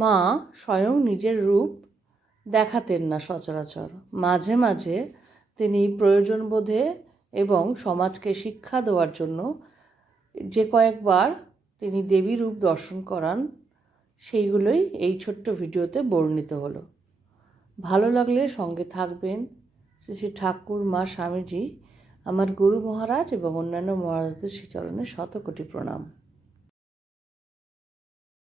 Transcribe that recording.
মা স্বয়ং নিজের রূপ দেখাতেন না সচরাচর। মাঝে মাঝে তিনি প্রয়োজন বোধে এবং সমাজকে শিক্ষা দেওয়ার জন্য যে কয়েকবার তিনি দেবী রূপ দর্শন করান, সেইগুলোই এই ছোট্ট ভিডিওতে বর্ণিত হলো। ভালো লাগলে সঙ্গে থাকবেন শ্রী শ্রী ঠাকুর মা স্বামীজি, আমার গুরু মহারাজ এবং অন্যান্য মহারাজদের শ্রীচরণে শতকোটি প্রণাম।